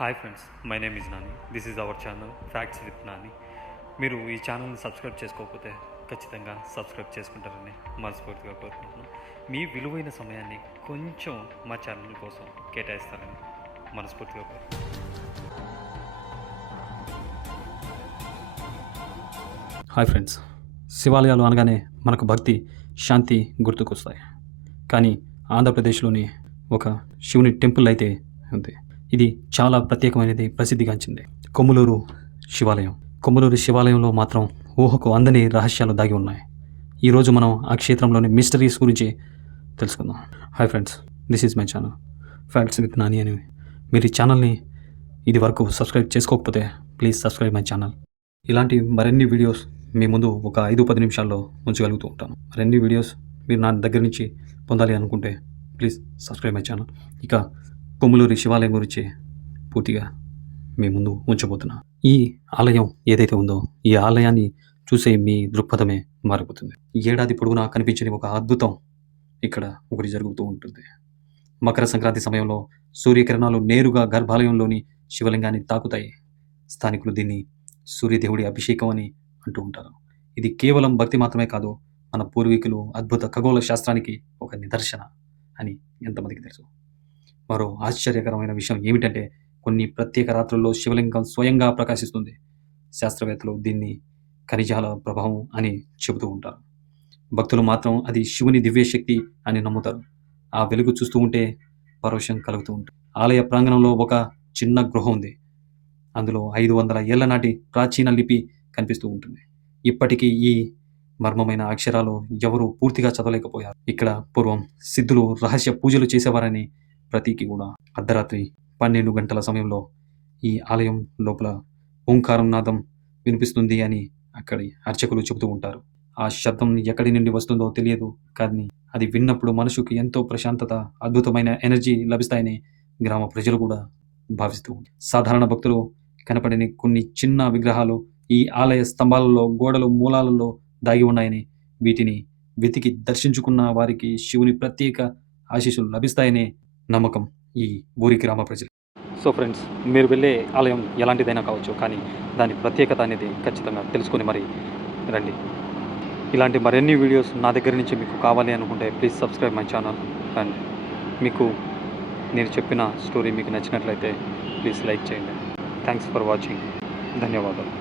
Hi friends, my name is Nani. This is our channel facts with Nani. మీరు ఈ ఛానల్ని subscribe చేసుకోకపోతే ఖచ్చితంగా సబ్స్క్రైబ్ చేసుకుంటారని మనస్ఫూర్తిగా కోరుకుంటున్నాను. మీ విలువైన సమయాన్ని కొంచెం మా ఛానల్ కోసం కేటాయిస్తారని మనస్ఫూర్తిగా కోరుకుంటున్నాను. హాయ్ ఫ్రెండ్స్, శివాలయాలు అనగానే మనకు భక్తి, శాంతి గుర్తుకొస్తాయి. కానీ ఆంధ్రప్రదేశ్లోని ఒక శివుని టెంపుల్ అయితే ఉంది. ఇది చాలా ప్రత్యేకమైనది, ప్రసిద్ధిగాంచింది. కొమ్ములూరు శివాలయం. కొమ్ములూరు శివాలయంలో మాత్రం ఊహకు అందని రహస్యాలు దాగి ఉన్నాయి. ఈరోజు మనం ఆ క్షేత్రంలోని మిస్టరీస్ గురించి తెలుసుకుందాం. Hi friends, this is my channel facts with Nani అని. మీరు ఈ ఛానల్ని ఇది వరకు సబ్స్క్రైబ్ చేసుకోకపోతే ప్లీజ్ సబ్స్క్రైబ్ మై ఛానల్. ఇలాంటి మరిన్ని వీడియోస్ మీ ముందు ఒక 5-10 నిమిషాల్లో ఉంచగలుగుతూ ఉంటాను. మరిన్ని వీడియోస్ మీరు నా దగ్గర నుంచి పొందాలి అనుకుంటే ప్లీజ్ సబ్స్క్రైబ్ మై ఛానల్. ఇక కొమ్ములూరి శివాలయం గురించి పూర్తిగా మీ ముందు ఉంచబోతున్నా. ఈ ఆలయం ఏదైతే ఉందో ఈ ఆలయాన్ని చూసే మీ దృక్పథమే మారిపోతుంది. ఏడాది పొడవునా కనిపించని ఒక అద్భుతం ఇక్కడ ఒకటి జరుగుతూ ఉంటుంది. మకర సంక్రాంతి సమయంలో సూర్యకిరణాలు నేరుగా గర్భాలయంలోని శివలింగాన్ని తాకుతాయి. స్థానికులు దీన్ని సూర్యదేవుడి అభిషేకం అని అంటూ ఉంటారు. ఇది కేవలం భక్తి మాత్రమే కాదు, మన పూర్వీకులు అద్భుత ఖగోళ శాస్త్రానికి ఒక నిదర్శన అని ఎంతమందికి తెలుసు. మరో ఆశ్చర్యకరమైన విషయం ఏమిటంటే కొన్ని ప్రత్యేక రాత్రుల్లో శివలింగం స్వయంగా ప్రకాశిస్తుంది. శాస్త్రవేత్తలు దీన్ని ఖనిజాల ప్రభావం అని చెబుతూ ఉంటారు. భక్తులు మాత్రం అది శివుని దివ్యశక్తి అని నమ్ముతారు. ఆ వెలుగు చూస్తూ ఉంటే పరవశం కలుగుతూ ఉంటుంది. ఆలయ ప్రాంగణంలో ఒక చిన్న గృహ ఉంది. అందులో 500 ఏళ్ల నాటి ప్రాచీన లిపి కనిపిస్తూ ఉంటుంది. ఇప్పటికీ ఈ మర్మమైన అక్షరాలు ఎవరూ పూర్తిగా చదవలేకపోయారు. ఇక్కడ పూర్వం సిద్ధులు రహస్య పూజలు చేసేవారని ప్రతీకి కూడా. అర్ధరాత్రి 12 గంటల సమయంలో ఈ ఆలయం లోపల ఓంకారం నాదం వినిపిస్తుంది అని అక్కడి అర్చకులు చెబుతూ ఉంటారు. ఆ శబ్దం ఎక్కడి నుండి వస్తుందో తెలియదు, కానీ అది విన్నప్పుడు మనసుకు ఎంతో ప్రశాంతత, అద్భుతమైన ఎనర్జీ లభిస్తాయని గ్రామ ప్రజలు కూడా భావిస్తూ ఉంటారు. సాధారణ భక్తులు కనపడని కొన్ని చిన్న విగ్రహాలు ఈ ఆలయ స్తంభాలలో, గోడలు, మూలాలలో దాగి ఉన్నాయని, వీటిని వెతికి దర్శించుకున్న వారికి శివుని ప్రత్యేక ఆశీస్సులు లభిస్తాయనే నమ్మకం ఈ ఊరి గ్రామ ప్రజలు. సో ఫ్రెండ్స్, మీరు వెళ్ళే ఆలయం ఎలాంటిదైనా కావచ్చు, కానీ దాని ప్రత్యేకత అనేది ఖచ్చితంగా తెలుసుకొని మరి రండి. ఇలాంటి మరిన్ని వీడియోస్ నా దగ్గర నుంచి మీకు కావాలి అనుకుంటే please subscribe my channel. And మీకు నేను చెప్పిన స్టోరీ మీకు నచ్చినట్లయితే ప్లీజ్ లైక్ చేయండి. Thanks for watching. ధన్యవాదాలు.